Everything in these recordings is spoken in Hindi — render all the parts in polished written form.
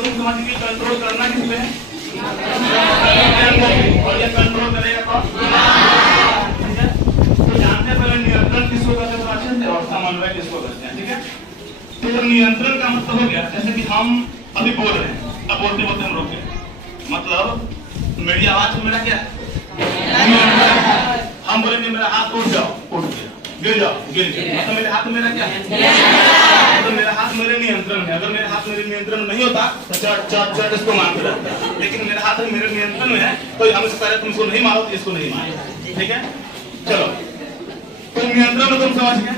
तो तुम समझ कि कंट्रोल करना किस पे है, और ये कंट्रोल करेगा कौन? ठीक है, तो जानते हैं पहले नियंत्रण किसको कहते हैं अच्छे से, और समन्वय किसको कहते हैं। ठीक है, तो नियंत्रण का मतलब हो गया जैसे कि हम अभी बोल रहे हैं, अब बोलते बोलते हम रोके, मतलब मेरी आवाज में मेरा क्या है, हम बोलेंगे मेरा हाथ उठ जाओ, उठ गया, गिर जाओ, गिर गया, मतलब मेरे हाथ में मेरा क्या है, तो मेरा हाथ मेरे नियंत्रण में। अगर मेरे हाथ मेरे नियंत्रण में नहीं होता तो चट चट चट इसको मारते रहता, लेकिन मेरा हाथ मेरे नियंत्रण में है तो हम इससे पहले तुमको नहीं मारो तो इसको नहीं मारो। ठीक है, चलो, तो नियंत्रण में तुम समझ गए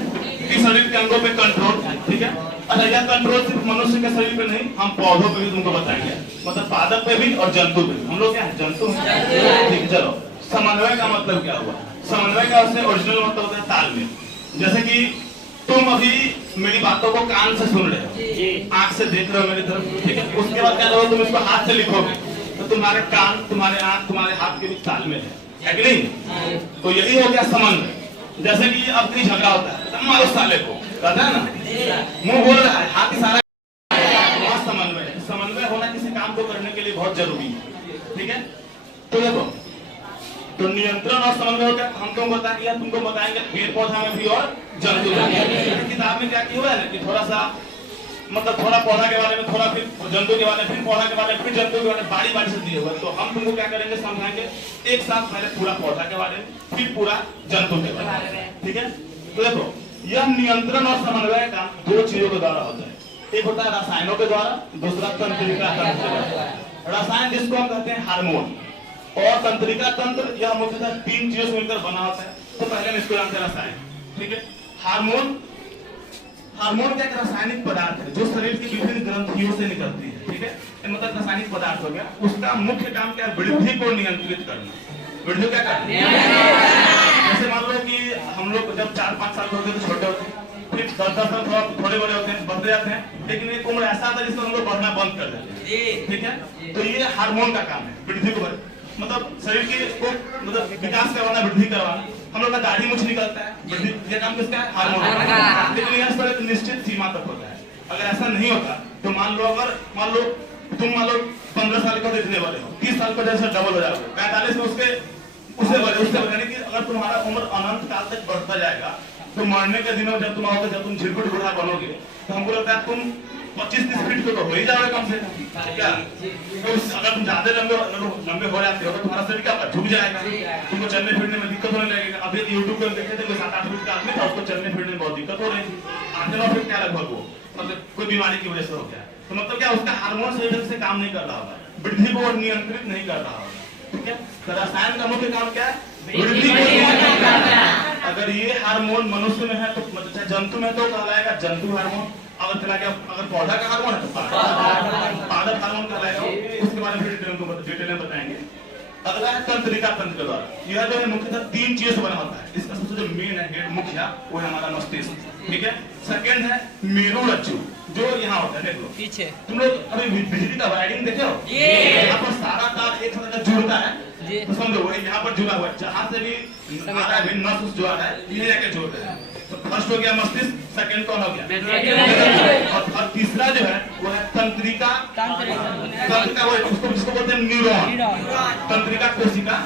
कि शरीर के अंगों पे कंट्रोल। ठीक है, अच्छा यह कंट्रोल सिर्फ मनुष्य के शरीर पे नहीं, हम पौधों पे भी तुमको बताएंगे, मतलब पादप पे भी और जंतु पे भी। हम लोग क्या है, जंतु हैं। ठीक है, चलो, समन्वय का मतलब क्या हुआ? समन्वय का ओरिजिनल मतलब होता है तालमेल। जैसे कि तुम अभी मेरी बातों को कान से सुन रहे हो, आंख से देख रहे हो मेरी तरफ, ठीक है, उसके बाद क्या करोगे, तुम इसको हाथ से लिखोगे, तो तुम्हारे कान, तुम्हारे आंख, तुम्हारे हाथ के बीच तालमेल है कि नहीं? तो यही हो गया समन्वय। जैसे कि अब कहीं झगड़ा होता है, मारो साले को, कहता है ना, मुंह बोल रहा है, हाथ इशारा, समन्वय। समन्वय होना किसी काम को करने के लिए बहुत जरूरी है। ठीक है, तो देखो, तो नियंत्रण और समन्वय होगा, हम तुमको बताएंगे, तुमको बताएंगे पेड़ पौधा में भी और जंतु में। किताब में क्या किया हुआ है कि थोड़ा सा मतलब थोड़ा पौधा के बारे में, थोड़ा फिर जंतु के बारे में, फिर पौधा के बारे में, फिर जंतु के बारे में, बारी बारी से दिए हुए। तो हम तुमको क्या करेंगे, समझाएंगे एक साथ, पहले पूरा पौधा के बारे में, फिर पूरा जंतु के बारे में। ठीक है, तो देखो, यह नियंत्रण और समन्वय का दो चीजों के द्वारा होता है। एक होता है रसायनों के द्वारा, दूसरा तंत्रिका तंत्र। रसायन जिसको हम कहते हैं हार्मोन, और तंत्रिका तंत्र, यह मुख्यतः तीन चीजों से मिलकर बना होता है। तो पहले हम इसको जानते हैं रसायन। ठीक है, हार्मोन, हार्मोन क्या एक रासायनिक पदार्थ है जो शरीर की विभिन्न ग्रंथियों से निकलती है। ठीक है, मतलब रासायनिक पदार्थ हो गया, उसका मुख्य काम क्या है, वृद्धि को नियंत्रित करना। वृद्धि क्या करना, जैसे मान लो कि हम लोग जब 4-5 साल के होते हैं तो छोटे होते हैं, फिर 10-10 साल थोड़े बड़े होते हैं, बढ़ते जाते हैं, लेकिन एक उम्र ऐसा आता है जिसमें हम लोग बढ़ना बंद कर देते हैं। ठीक है, तो ये हार्मोन का काम है, वृद्धि को, मतलब शरीर के मतलब विकास करवाना, वृद्धि करवाना। हम लोग का दाढ़ी मुछ निकलता है, वृद्धि, ये काम किसका है, हार्मोन। लेकिन यह पर एक निश्चित सीमा तक होता है। अगर ऐसा नहीं होता तो मान लो तुम 15 साल का दिखने वाले हो, 30 साल का जैसे डबल हो जाओगे, 45 में उससे यानी कि अगर तुम्हारा उम्र अनंत काल तक बढ़ता जाएगा तो मरने के दिनों जब तुम आओगे, जब तुम झिरकुट बूढ़ा बनोगे, तो हमको लगता है तुम 25-30 फीट को तो हो ही जाओगे कम से कम। क्या तो अगर तुम ज्यादा लंबे हो जाते हो तो तुम्हारा शरीर क्या झुक जाएगा, तुमको चलने फिरने में दिक्कत होने लगेगा। अभी यूट्यूब पर देखे थे, 7-8 फीट का आदमी था, उसको चलने फिरने में बहुत दिक्कत हो रही थी, 8-9 फीट क्या लगभग वो, मतलब कोई बीमारी की वजह से हो गया। तो मतलब क्या, उसका हार्मोन सही ढंग से काम नहीं कर रहा होगा, वृद्धि को नियंत्रित नहीं कर रहा होगा। ठीक है, तो रसायन का मुख्य काम क्या है, वृद्धि को नियंत्रित करना। अगर ये हार्मोन मनुष्य में है तो मतलब जंतु में तो कहलाएगा जंतु हार्मोन, अगर पौधा का हार्मोन है तो पादप हार्मोन कहलाएगा। उसके बारे में डिटेल में बताएंगे। अगला है तंत्रिका तंत्र के द्वारा, यह जो है मुख्यतः 3 चीजों से बना होता है। इसका सबसे जो मेन है, हेड मुख्य, वो है हमारा मस्तिष्क। ठीक है, सेकंड है मेरुरज्जु, जो यहाँ होता है, देख लो पीछे, तुम लोग अभी बिजली का वायरिंग देखे हो, यहाँ पर सारा तार एक साथ जुड़ता है, तो समझो वो यहाँ पर जुड़ा हुआ है, जहाँ से भी नस जो आता है ये जाके जोड़ते हैं। तो फर्स्ट हो गया मस्तिष्क, सेकंड कौन हो गया, और तीसरा जो है वो है तंत्रिका तंत्रिका, वो उसको जिसको बोलते हैं न्यूरॉन, तंत्रिका कोशिका,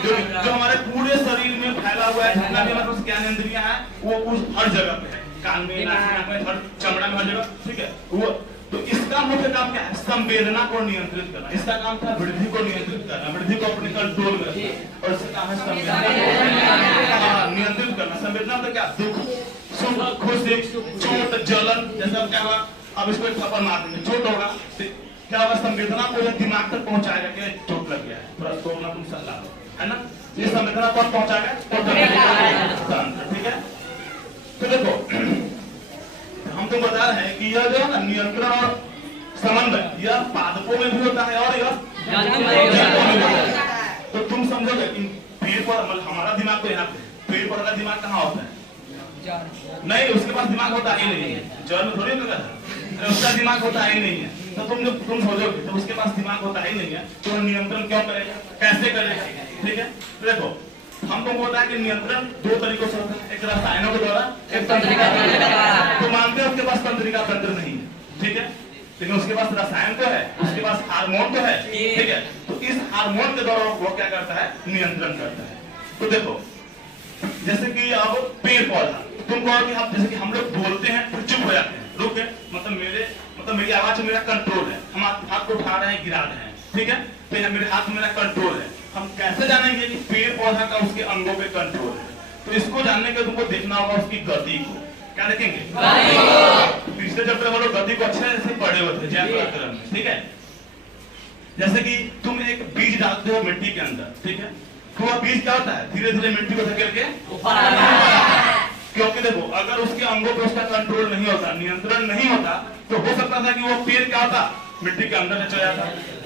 जो हमारे पूरे शरीर में फैला हुआ है, जितना भी हमारे पास ज्ञानेंद्रियां हैं वो उस हर जगह पे है, कान में, नाक में, हर चमड़ा में, हर जगह। ठीक है, वो तो इसका मुख्य काम क्या है, संवेदना को नियंत्रित करना। इसका काम था वृद्धि को नियंत्रित करना, वृद्धि को अपने कंट्रोल में रखना, और इसका काम है संवेदना नियंत्रित करना। संवेदना तो क्या, दुख, सुख, खुशी, चोट, जलन, जैसा क्या हुआ, अब इसको एक थप्पड़ मार देंगे, चोट होगा, क्या होगा, संवेदना को दिमाग तक पहुंचाएगा कि चोट लग गया है, थोड़ा सोना तुम सलाह दो, है ना, ये संवेदना कौन पहुंचाएगा, ठीक है। तो देखो, हम तुम बता रहे हैं कि यह जो है ना नियंत्रण और समन्वय, यह पादपों में भी होता है और यह जंतुओं में भी होता है। तो तुम समझोगे कि पेड़ पर, हमारा दिमाग तो यहाँ पे, पेड़ पर का दिमाग कहाँ होता है, नहीं, उसके पास दिमाग होता ही नहीं है, जड़ में थोड़ी लगा था, उसका दिमाग होता ही नहीं है। तो तुम सोचोगे तो उसके पास दिमाग होता ही नहीं है, तो नियंत्रण क्यों करेगा, कैसे करेगा। ठीक है, देखो हम तुमको होता है कि नियंत्रण 2 तरीकों से होता है, एक रसायनों के द्वारा, एक तंत्रिका तंत्र। तो मानते हैं उसके पास तंत्रिका तंत्र नहीं है। ठीक है, लेकिन उसके पास रसायन तो है, उसके पास हार्मोन तो है, ठीक है। तो इस हार्मोन के द्वारा वो क्या करता है, नियंत्रण करता है। तो देखो जैसे कि अब पेड़ पौधा, तुम कहो कि हम जैसे कि हम लोग बोलते हैं फिर चुप हो जाते हैं, रुक गए, मतलब मेरी आवाज में मेरा कंट्रोल है, हम हाथ को उठा रहे हैं गिरा रहे हैं, ठीक है, तो यह मेरे हाथ में मेरा कंट्रोल है। हम कैसे जानेंगे कि पेड़ पौधा का उसके अंगों पे कंट्रोल है? तो इसको जानने के तुमको देखना होगा उसकी गति को। क्या देखेंगे? पिछले चैप्टर में लोग गति को अच्छे से पढ़े हुए थे जैव व्याकरण में, ठीक है। जैसे कि तुम एक बीज डालते हो मिट्टी के अंदर, ठीक है, तो वह बीज क्या होता है, धीरे धीरे मिट्टी को धकेल के ऊपर आता है। क्योंकि देखो अगर उसके अंगों पे उसका कंट्रोल नहीं होता, नियंत्रण नहीं होता, तो हो सकता था कि वो पेड़ क्या होता, मिट्टी के अंदर चला जाता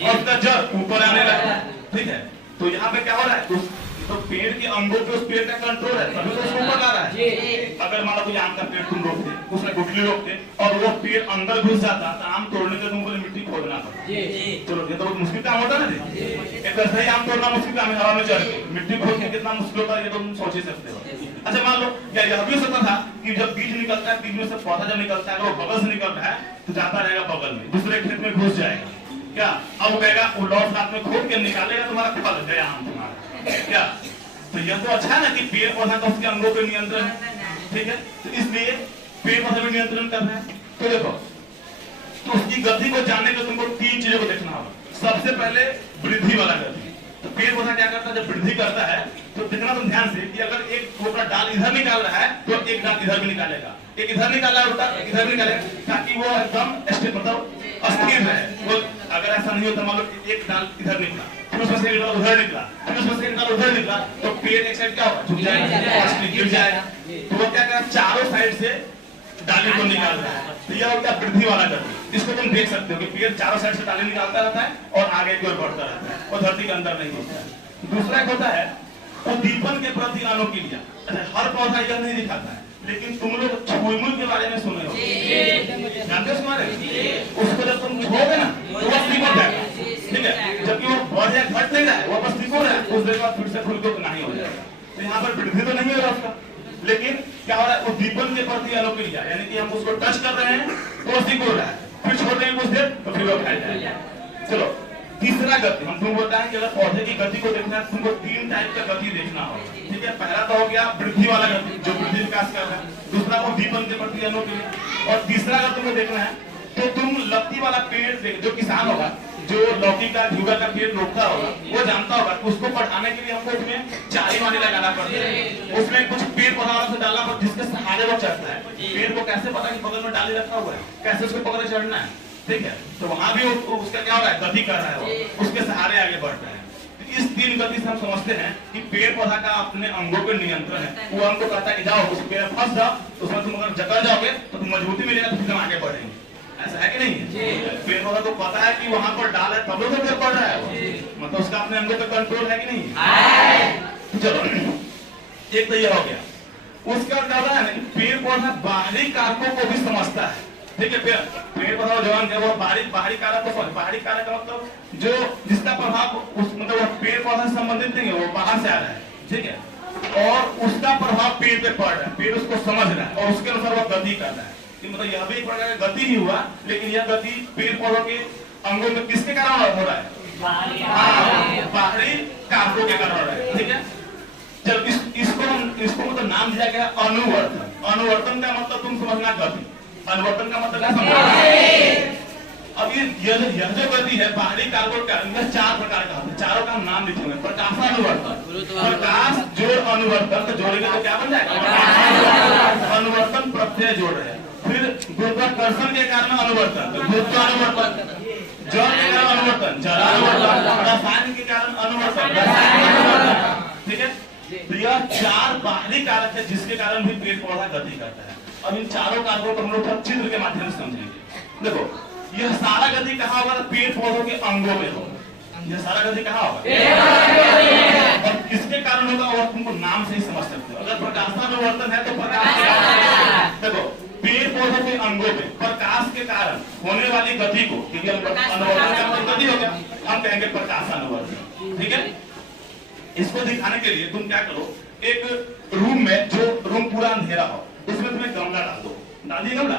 और उसका जड़ ऊपर आने लगा, ठीक है। तो यहाँ पे क्या हो रहा है, तो पेड़ के अंगों पे उस पेड़ का कंट्रोल है, तभी तो उसको ऊपर ला रहा है। अगर मान लो कोई आम का पेड़ तुम रोकते, उसमें गुठली रोकते और वो पेड़ अंदर घुस जाता, तो आम तोड़ने के तुमको मिट्टी खोदना पड़ता। चलो ये तो बहुत मुश्किल काम होता है ना, एक तरह से आम तोड़ना मुश्किल काम है, हवा में चढ़ के मिट्टी खोद के कितना मुश्किल होता है ये तुम सोच ही सकते हो। अच्छा मान लो क्या यह भी हो सकता था कि जब बीज निकलता है, बीज में से पौधा जब निकलता है, अगर वो बगल से निकल रहा है तो जाता रहेगा बगल में, दूसरे खेत में घुस जाएगा, क्या अब वो कहेगा वो लौट हाथ में खोद के निकालेगा, तुम्हारा फल गया आम तुम्हारा, क्या। तो यह तो अच्छा है ना कि पेड़ पौधा का उसके अंगों पे नियंत्रण है, ठीक है, तो इसलिए पेड़ पौधे में नियंत्रण कर रहे हैं। तो देखो तो उसकी गति को जानने के तुमको 3 चीजों को देखना होगा। सबसे पहले वृद्धि वाला गति। तो पेड़ पौधा क्या करता है, जब वृद्धि करता है तो देखना तुम ध्यान से कि अगर एक टोकरा डाल इधर निकाल रहा है तो एक डाल इधर भी निकालेगा, एक इधर निकाल रहा है इधर भी निकालेगा, ताकि वो एकदम मतलब अस्थिर रहे। वो अगर ऐसा नहीं होता, मान लो एक डाल इधर निकला, फिर उसमें से एक डाल उधर निकला, फिर उसमें से एक डाल उधर निकला, तो पेड़ एक साइड क्या होगा, झुक जाएगा, गिर जाएगा। तो वो क्या करेगा, चारों साइड से डाली को निकाल रहा है। तो यह होता है वृद्धि वाला गति। इसको तुम देख सकते हो कि पेड़ चारों साइड से डाली निकालता रहता है और आगे की ओर बढ़ता रहता है, और धरती के अंदर नहीं होता है। दूसरा एक होता है उद्दीपन के प्रति अनुक्रिया। अच्छा हर पौधा यह नहीं दिखाता है, लेकिन तुम लोग छुईमुई के बारे में सुने हो, जानते हो तुम्हारे, उसको जब तुम छोड़ोगे ना तो वह सिकुड़ जाएगा, ठीक है, जबकि वो बढ़ या घट नहीं रहा है, वो बस सिकुड़ रहा है, उस देर बाद फिर से फूल को नहीं हो जाएगा। तो यहाँ पर वृद्धि तो नहीं हो रहा उसका, लेकिन क्या हो रहा है, उद्दीपन के प्रति अनुक्रिया, यानी कि हम उसको टच कर रहे हैं तो वो सिकुड़ रहा है, फिर छोड़ देंगे कुछ देर तो फिर वो फैल जाएगा। चलो तीसरा गति, हम तुमको बताएं कि अगर पौधे की गति को देखना है तुमको 3 टाइप का गति देखना होगा, ठीक है। पहला तो हो गया वृद्धि वाला गति, जो वृद्धि विकास कर रहा है। दूसरा उद्दीपन के प्रति अनुक्रिया, और तीसरा अगर तुमको देखना है तो तुम लत्ती वाला पेड़ देख, जो किसान होगा, जो लौकी का घिउरा का पेड़ रोकता होगा, वो जानता होगा कि उसको बढ़ाने के लिए हमको उसमें चारी वाली लगाना पड़ता है, उसमें कुछ पेड़ पौधा से डालना पड़ता है जिसके सहारे वो चढ़ता है। पेड़ को कैसे पता कि बगल में डाली रखा हुआ है, कैसे उसको पकड़ चढ़ना है, ठीक है। तो वहां भी उसका क्या हो रहा है, गति कर रहा है, वो उसके सहारे आगे बढ़ रहा है। तो इस 3 गति से हम समझते हैं कि पेड़ पौधा का अपने अंगों पर नियंत्रण है। वो हमको कहता है कि जाओ उस पेड़ फंस जाओ, उसमें तुम अगर जकड़ जाओगे तो तुम मजबूती मिलेगा, तो फिर आगे बढ़ेंगे। ऐसा है कि नहीं है? पेड़ पौधा को पता है कि वहां पर डाल है तब तो बढ़ रहा है वो, मतलब उसका अपने अंगों पर कंट्रोल है कि नहीं है? चलो एक तो ये हो गया। उसके बाद क्या होता है ना, पेड़ पौधा बाहरी कारकों को भी समझता है, ठीक है। पेड़ पौधा जवान है वो बाहरी कारक को, बाहरी कारक का मतलब जो जिसका प्रभाव उस मतलब वो पेड़ पौधा से संबंधित नहीं है, वो बाहर से आ रहा है, ठीक है, और उसका प्रभाव पेड़ पे पड़ रहा है, पेड़ उसको समझ रहा है और उसके अनुसार वो गति कर रहा है। मतलब यह भी एक प्रकार का गति ही हुआ, लेकिन यह गति पेड़ पौधों के अंगों में किसके कारण हो रहा है, बाहरी कारकों के कारण हो रहा है, ठीक है। जब इसको मतलब नाम दिया गया अनुवर्तन। अनुवर्तन का मतलब तुम समझना गति, अनुवर्तन का मतलब क्या समझना। अब यह जो गति है बाहरी कारकों का, इनका 4 प्रकार का होता है, चारों का हम नाम लिखे हुए हैं। प्रकाशानुवर्तन, प्रकाश जोड़ अनुवर्तन, तो जोड़ेंगे तो क्या बन जाएगा, अनुवर्तन प्रत्यय जोड़ रहे हैं। फिर गुरुत्वाकर्षण के कारण अनुवर्तन, गुरुत्वानुवर्तन, जल के कारण अनुवर्तन, जलानुवर्तन, रसायन के कारण अनुवर्तन, ठीक है। तो यह 4 बाहरी कारक है जिसके कारण भी पेड़ पौधा गति करता है। अब इन चारों कारकों को हम लोग चित्र के माध्यम से समझेंगे। देखो यह सारा गति कहाँ होगा, पेड़ पौधों के अंगों में होगा। यह सारा गति कहाँ होगा, और किसके कारण होगा और तुमको नाम से ही समझ सकते हो। अगर प्रकाशानुवर्तन है तो प्रकाश, देखो पेड़ पौधों के अंगों में प्रकाश के कारण होने वाली गति को, क्योंकि अनुवर्तन का मतलब गति हो गया, हम कहेंगे प्रकाशानुवर्तन, ठीक है। इसको दिखाने के लिए तुम क्या करो, एक रूम में, जो रूम पूरा अंधेरा हो, उसमें तुम्हें गमला डाल दो, डालिए गमला,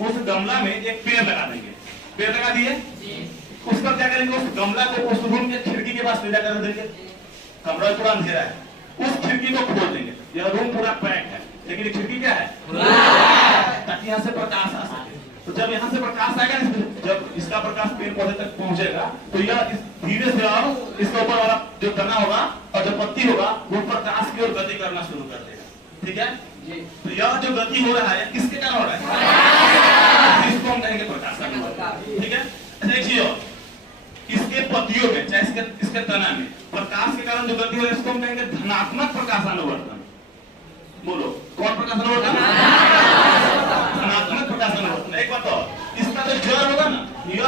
उस गमला में एक पेड़ लगा देंगे, पेड़ लगा दिए, उसका क्या करेंगे, उस गमला को उस रूम के खिड़की के पास ले जाकर देंगे। कमरा पूरा अंधेरा है, उस खिड़की को खोल देंगे। यह रूम पूरा पैक है, लेकिन खिड़की क्या है, ताकि यहाँ से प्रकाश आ सके। तो जब यहाँ से प्रकाश आएगा, जब इसका प्रकाश पेड़ पौधे तक पहुंचेगा, तो यह धीरे से और इसके ऊपर वाला जो तना होगा और जो पत्ती होगा वो प्रकाश की ओर गति करना शुरू कर देगा। ठीक है, तो यह जो गति हो रहा है किसके कारण हो रहा है, इसको हम कहेंगे प्रकाश। ठीक है, देखिए इसके पत्तियों में चाहे इसके तना में प्रकाश के कारण जो गति हो रही है इसको हम कहेंगे धनात्मक प्रकाशानुवर्तन। बोलो कौन प्रकाशानुवर्तन, धनात्मक प्रकाशानुवर्तन। एक बात और, इसका जो जड़ होगा ना, यह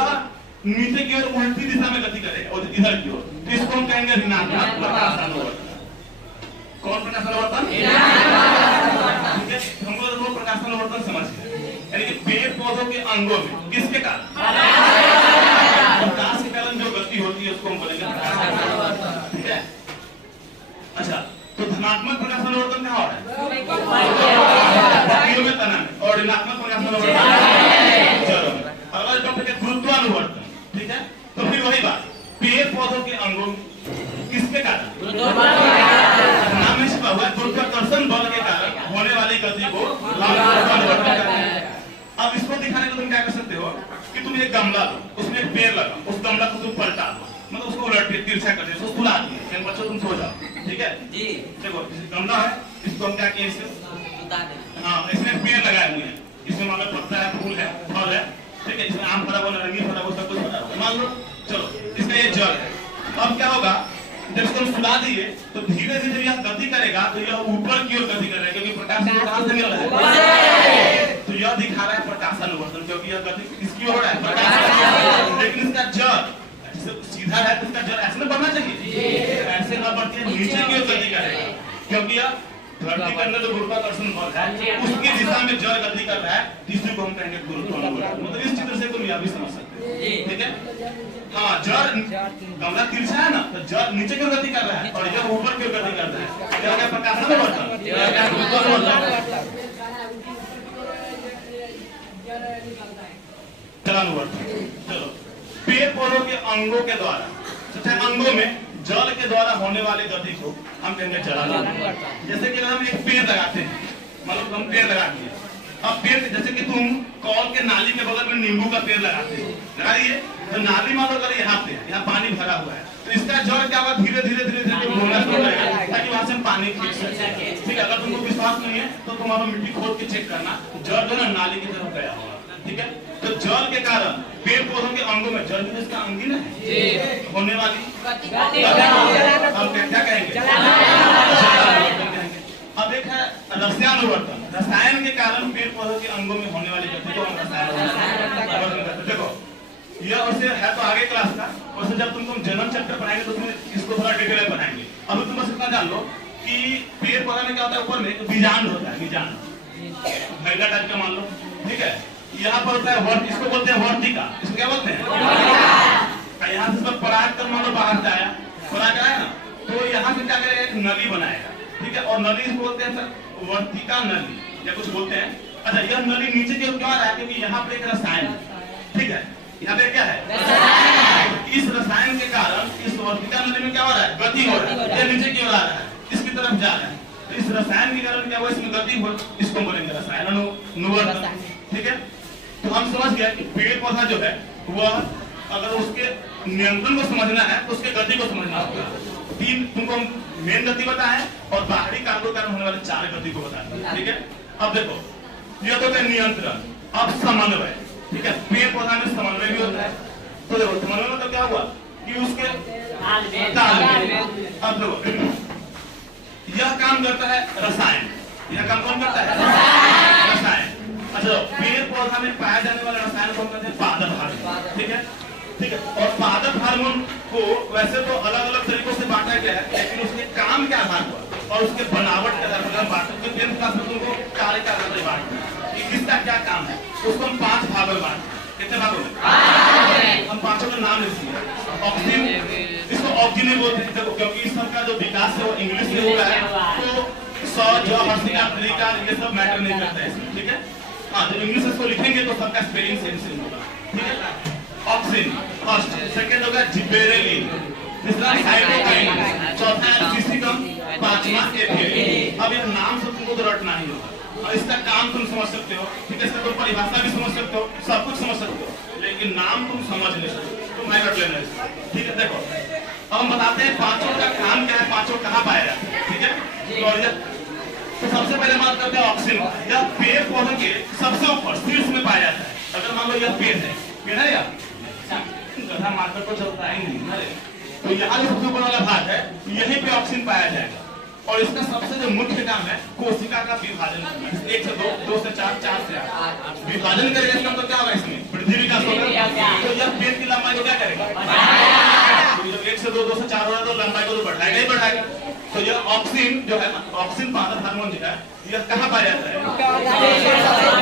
नीचे की ओर उल्टी दिशा में गति करेगा और इधर की ओर, तो इसको हम कहेंगे ऋणात्मक प्रकाशानुवर्तन। कौन प्रकाशानुवर्तन, ठीक है। हमको तो प्रकाशानुवर्तन समझ गए, यानी कि पेड़ पौधों के अंगों में किसके कारण, प्रकाश के कारण जो गति होती है उसको हम बोलेंगे प्रकाशानुवर्तन। ठीक है, अच्छा तो धनात्मक प्रकाशानुवर्तन कहाँ हो रहा है, पत्तियों में, तना में, और ऋणात्मक प्रकाशानुवर्तन जड़ों में। अगला टॉपिक है गुरुत्वानुवर्तन। ठीक है, तो फिर वही बात, पेड़ पौधों के अंगों किसके कारण, नाम में छिपा हुआ गुरुत्वाकर्षण बल के कारण होने वाली गति को गुरुत्वानुवर्तन कहते हैं। अब इसको दिखाने को तुम क्या कर सकते हो कि तुम एक गमला लो, उसमें एक पेड़ लगा, उस गमला को तुम पलटा दो, मतलब उसको उलट के तिरछा कर दे, उसको फुला दिए, बच्चों तुम सो जाओ। ठीक है जी, देखो गमला है, इसको हम क्या किए, हाँ इसमें पेड़ लगाए हुए हैं, इसमें मान लो पत्ता है, फूल है, फल है। ठीक है, इसमें आम फला हुआ, नारंगी फला हुआ, सब कुछ फला हुआ, मान लो। चलो इसका ये जड़ है। अब क्या होगा, जब इसको फुला दिए तो धीरे धीरे जब यह गति करेगा तो यह ऊपर की ओर गति करेगा, क्योंकि प्रकाश कहां से मिल रहा है, तो यह दिखा रहा है प्रकाशानुवर्तन, क्योंकि यह गति किसकी ओर है, प्रकाश। लेकिन इसका जड़ सीधा है तो इसका जड़ ऐसे न बढ़ना चाहिए, ऐसे न बढ़ के नीचे की ओर गति करेगा, क्योंकि यह धरती के अंदर जो गुरुत्वाकर्षण बल है उसकी दिशा में जड़ गति कर रहा है, इसी को हम कहेंगे गुरुत्वानुवर्तन। मतलब इस चित्र से तुम यह भी समझ सकते हो। ठीक है, हाँ जड़ गमला तिरछा है ना, तो जड़ नीचे की ओर गति कर रहा है और यह ऊपर की ओर गति कर रहा है, क्या क्या प्रकाशानुवर्तन, चलानुवर्तन। चलो पेड़ पौधों के अंगों के द्वारा, अंगों में जल के द्वारा होने वाली गति को हम कहेंगे चलानुवर्तन। जैसे कि हम एक पेड़ लगाते हैं, मतलब हम पेड़ लगा दिए, अब पेड़ जैसे कि तुम कॉल के नाली के बगल में नींबू का पेड़ लगाते हो, लगा दिए, तो नाली मान लो अगर यहाँ पे यहाँ पानी भरा हुआ है, तो इसका जड़ क्या होगा, धीरे धीरे धीरे धीरे घूमना शुरू करेगा, ताकि वहां से हम पानी खींच सके। ठीक है, अगर तुमको विश्वास नहीं है तो तुम्हारा मिट्टी खोद के चेक करना, जड़ जो है नाली की तरफ गया होगा। ठीक है, तो जल के कारण पेड़ पौधों के अंगों में, जल इसका अंगी है होने वाली, हम क्या कहेंगे, अब एक है रसायनुवर्तन। रसायन के कारण पेड़ पौधों के अंगों में होने वाली गति को हम रसायनुवर्तन कहते हैं। देखो यह वैसे है तो आगे क्लास का, वैसे जब तुम जन्म चैप्टर पढ़ाएंगे तो तुम्हें इसको थोड़ा डिटेल में पढ़ाएंगे। अभी तुम बस इतना जान लो कि पेड़ पौधा में क्या होता है, ऊपर में बीजांड होता है, बीजांड फैला टाइप का मान लो। ठीक है, यहाँ पर होता है वर्ट, इसको बोलते हैं वर्तिका, इसको क्या बोलते हैं, यहाँ से सब पराग कर मान लो बाहर से आया, पराग आया ना, तो यहाँ से क्या करेगा, एक नली बनाएगा। ठीक है, और नली इसको बोलते हैं सर वर्तिका नली या कुछ बोलते हैं। अच्छा यह नली नीचे की ओर क्यों आ रहा है, क्योंकि यहाँ पर एक रसायन है। ठीक है, यहाँ पे क्या है, इस रसायन के कारण इस वर्तिका नली में क्या हो रहा है, गति हो रहा है, ये नीचे की ओर आ रहा है, इसकी तरफ जा रहा है, तो इस रसायन के कारण क्या हुआ, इसमें गति हो, इसको बोलेंगे रसायनानुवर्तन। ठीक है, तो हम समझ गए कि पेड़ पौधा जो है वह अगर उसके नियंत्रण को समझना है तो उसके गति को समझना होगा। तीन तुमको मेन गति बताए और बाहरी कार्यों कारण होने वाले चार गति को बताए। ठीक है, अब देखो यह तो है नियंत्रण, अब समन्वय। ठीक है, पेड़ पौधा में समन्वय भी होता है, तो देखो समन्वय मतलब क्या हुआ कि उसके तालमेल। अब देखो यह काम करता है रसायन, यह काम कौन करता है, रसायन। अच्छा पेड़ पौधा में पाया जाने वाला रसायन कौन कहते हैं, पादप हार्मोन। ठीक है, ठीक है, और पादप हार्मोन को वैसे तो अलग अलग तरीकों से बांटा गया है, लेकिन उसके काम के आधार पर और उसके बनावट के आधार पर बांटा, तो टेंथ क्लास में तुमको कार्य के आधार पर बांटना कि किसका क्या काम है, उसको हम 5 भागों में बांटते हैं। कितने भागों में, हम 5 का नाम लिखते हैं। ऑक्सीजन, इसको ऑक्सीजन बोलते हैं, देखो क्योंकि इस सब का जो विकास है वो इंग्लिश में हुआ है, तो स ज हर्षिका तरीका ये सब मैटर नहीं करता है। ठीक है, हाँ जब इंग्लिश इसको लिखेंगे तो सबका स्पेलिंग सेम सेम होगा। ठीक है, ऑक्सिन फर्स्ट, सेकंड होगा जिबेरेलिन, तीसरा साइटोकाइन, चौथा एब्सिसिकम, पांचवा एथिलीन। अब ये नाम से तुमको तो रटना ही होगा और इसका काम तुम समझ सकते हो, ठीक है, इसका तो परिभाषा भी समझ सकते हो, सब कुछ समझ सकते हो, लेकिन नाम तुम समझ नहीं सकते, तुम नहीं रट लेना इसको, ठीक है। देखो अब हम बताते हैं पांचों का काम क्या है, पांचों कहाँ पाया जाता है, ठीक है। और ये तो सबसे पहले बात करते हैं ऑक्सीजन। यह पेड़ पौधे के सबसे ऊपर शीर्ष में पाया जाता है। अगर मान लो यह पेड़ है या गधा मार्केट को चलता है नहीं, तो यहाँ जो सबसे ऊपर वाला भाग है यहीं पे ऑक्सीजन पाया जाएगा। और इसका सबसे जो मुख्य काम है कोशिका का विभाजन करना, 1 से 2, 2 से 4, 4 से 8 विभाजन करेगा। इसका मतलब क्या होगा, इसमें वृद्धि विकास होगा। तो यह पेड़ की लंबाई को क्या करेगा, जब 1 से 2, 2 से 4 हो रहा है तो लंबाई को तो बढ़ाएगा ही बढ़ाएगा। तो यह ऑक्सीजन जो है, ऑक्सीजन पादप हार्मोन जो है, यह कहाँ पाया जाता है,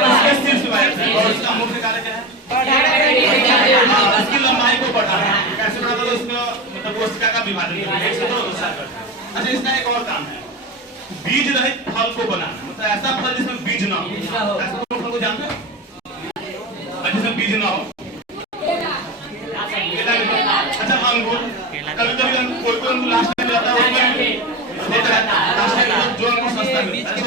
इसके शीर्ष में पाया जाता है। और इसका मुख्य कार्य क्या है, इसकी लंबाई को बढ़ाना। कैसे बढ़ाता है, उसको मतलब कोशिका का विभाजन करना, 1 से 2 दूसरा करता है। अच्छा, इसका एक और काम है बीज रहित फल को बनाना, मतलब ऐसा फल जिसमें बीज ना हो। ऐसा फल को जानते हो जिसमें बीज ना हो, अच्छा अंगूर, कभी कभी कोई कोई अंगूर लास्ट में जाता है, लास्ट में जो अंगूर सस्ता मिलता है,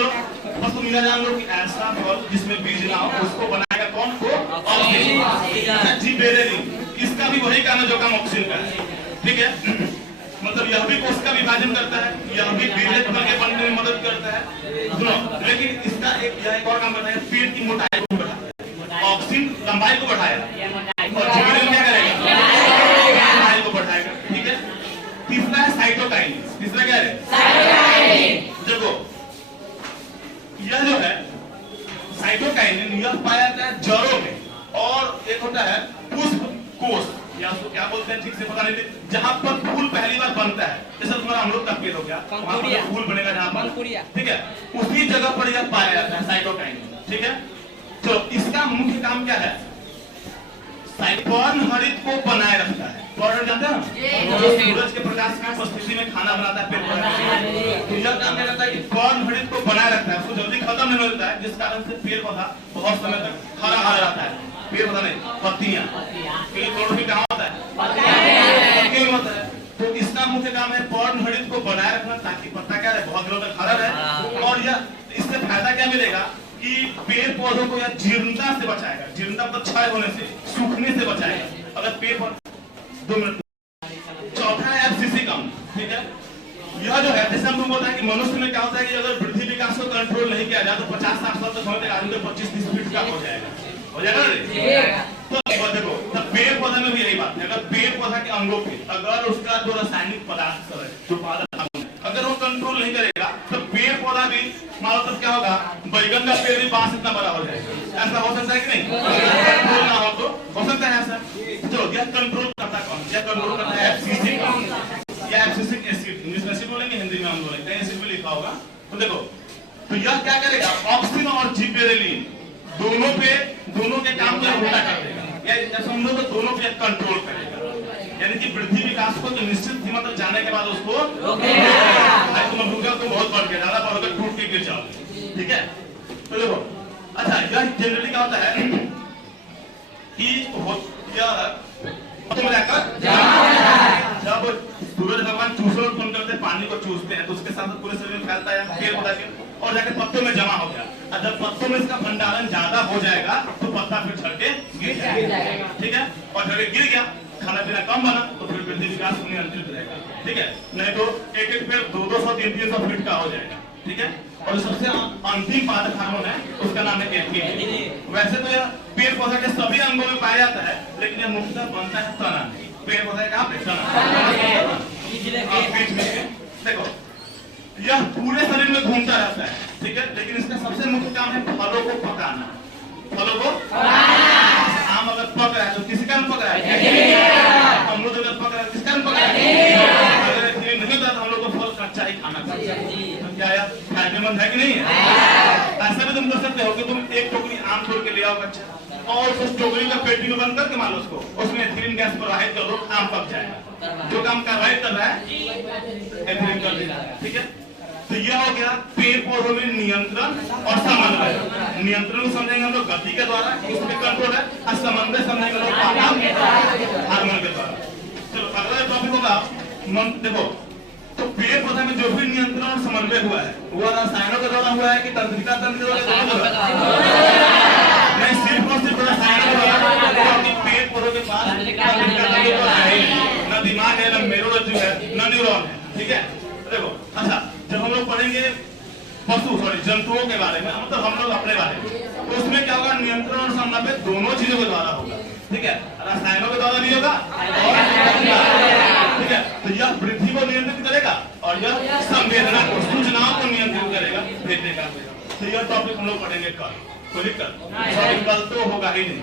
बस तुम यह जान लो कि ऐसा फल जिसमें बीज ना हो उसको बनाएगा कौन, ऑक्सीजन, जिबेरेलिन। इसका भी वही काम है जो काम ऑक्सीजन का है, ठीक है। मतलब यह भी कोशिका विभाजन करता है, यह भी बीज के बनने में मदद करता है, सुनो। लेकिन इसका एक और काम करता है, पेड़ की मोटाई को बढ़ाता है, ऑक्सीजन लंबाई को बढ़ाएगा और जिबेरेलिन क्या करेगा, लंबाई को बढ़ाएगा, ठीक है। तीसरा है साइटोकाइन। तीसरा क्या है, साइटोकाइन। देखो यह जो है साइटोकाइन, यह पाया जाता है जड़ों में, और एक होता है पुष्प कोष, या उसको क्या बोलते हैं ठीक से पता नहीं, जहाँ पर फूल पहली बार बनता है। जैसे तुम्हारा अमरूद का पेड़ हो गया, वहाँ पर फूल बनेगा जहाँ पर, ठीक है, उसी जगह पर यह पाया जाता है साइटोकाइन, ठीक है। तो इसका मुख्य काम क्या है, पर्णहरित को बनाए रखता है। पर्ण जानते हैं, सूरज के प्रकाश की उपस्थिति में खाना बनाता है पेड़ पौधा, तो यह काम क्या करता है कि पर्णहरित को बनाए रखता है, उसको जल्दी खत्म नहीं होता है, जिस कारण से पेड़ पौधा बहुत समय तक हरा हरा रहता है। पेड़ पौधा नहीं, पत्तियां, क्लोरोफिल कहाँ होता है, पत्तियों में होता है। तो इसका मुख्य काम है पर्णहरित को बनाए रखना, ताकि पत्ता क्या है बहुत दिनों तक हरा रहे। और यह इससे फायदा क्या मिलेगा कि पेड़ पौधों को यह जीर्णता से बचाएगा, जीर्णता मतलब क्षय होने से, सूखने से बचाएगा। अगर पेड़ पौधे 2 मिनट। चौथा है एब्सिसिकम, ठीक है। यह जो है, जैसे हम बोलते हैं कि मनुष्य में क्या होता है कि अगर वृद्धि विकास को कंट्रोल नहीं किया जाए तो 50-60 साल तक होने तक आदमी 25-30 फीट का हो जाएगा तो देखो, तब पेड़ पौधा में भी यही बात है। अगर पेड़ पौधा के अंगों पे अगर उसका जो रासायनिक पदार्थ है, जो पादप अगर वो कंट्रोल नहीं करेगा तो पेड़ पौधा भी मानो तब क्या होगा, बैगन का पेड़ भी बांस इतना बड़ा हो जाएगा। ऐसा हो सकता है कि नहीं, कंट्रोल ना हो तो हो सकता है ऐसा। तो यह कंट्रोल करता कौन, यह कंट्रोल करता है एब्सिसिक या एब्सिसिक एसिड, इंग्लिश में एसिड बोलेंगे, हिंदी में हम बोलेंगे, एसिड भी लिखा होगा। तो देखो, तो यह क्या करेगा, ऑक्सीजन और जिबेरेलिन दोनों के काम को उल्टा कर देगा, या समझो तो दोनों पे कंट्रोल करेगा। यानी कि वृद्धि विकास को तो निश्चित सीमा तक जाने के बाद उसको रोकेगा। तुम रुक जाओ, तुम बहुत बढ़ गया, ज्यादा बढ़ गया, टूट के गिर जाओ, ठीक है। तो देखो, अच्छा यह जनरली क्या होता है कि यह जब सूरज भगवान चूसने उत्पन्न करते हैं, पानी को चूसते हैं, तो उसके साथ पूरे शरीर में फैलता है पेड़ पौधा के, और जाकर पत्तों में जमा हो गया। और जब पत्तों में इसका भंडारण ज्यादा हो जाएगा तो पत्ता फिर झड़ के गिर जाएगा, ठीक है। और झड़ के गिर गया, खाना पीना कम बना तो फिर वृद्धि विकास नियंत्रित रहेगा, ठीक है। नहीं तो एक पेड़ 200-300 फीट का हो जाएगा, ठीक है। और सबसे अंतिम पादप हार्मोन है, उसका नाम है एथिलीन। वैसे तो यह पेड़ पौधा के सभी अंगों में पाया जाता है, लेकिन यह मुख्यतः बनता है तना में। पेड़ पौधा कहाँ पे, तना। देखो, यह पूरे शरीर में घूमता रहता है, ठीक है, लेकिन इसका सबसे मुख्य काम है फलों को पकाना। फलों को आम अगर पक रहा है तो किसी कारण पक रहा है, अमरूद अगर पक रहा है किस कारण पक रहा है, अगर एथिलीन नहीं होता तो हम लोग को फल कच्चा ही खाना चाहिए। तो क्या यह फायदेमंद है कि नहीं है। ऐसा भी तुम कर सकते हो कि तुम एक टोकरी आम तोड़ के ले आओ कच्चा, और उस टोकरी का पेटी में बंद करके मान लो उसको, उसमें एथिलीन गैस प्रवाहित कर दो, आम पक जाएगा। जो काम कार्रवाई कर रहा है एथिलीन कर देगा, ठीक है। तो यह हो गया पेड़ पौधों में नियंत्रण और समन्वय। नियंत्रण को समझेंगे हम लोग गति के द्वारा, इसमें कंट्रोल है, और समन्वय समझेंगे हम लोग हार्मोन के द्वारा। चलो अगला टॉपिक होगा देखो, तो पेड़ पौधे में जो भी नियंत्रण और समन्वय हुआ है वो रसायनों के द्वारा हुआ है कि तंत्रिका तंत्र के द्वारा? नहीं, सिर्फ और सिर्फ रसायनों के द्वारा, क्योंकि पेड़ पौधों के पास तंत्रिका तंत्र तो है ही नहीं, न दिमाग है, न मेरुरज्जु है, न न्यूरॉन है। ठीक है, देखो अच्छा, जब हम लोग पढ़ेंगे जंतुओं के बारे में, मतलब हम लोग अपने बारे में, तो उसमें क्या होगा, नियंत्रण और समन्वय दोनों चीजों के द्वारा होगा। ठीक है, रसायनों के द्वारा भी होगा और ठीक है, तो यह वृद्धि को नियंत्रित करेगा और यह संवेदना को, सूचनाओं को नियंत्रित करेगा, भेजने का। तो यह टॉपिक हम लोग पढ़ेंगे कल, कल तो होगा ही नहीं।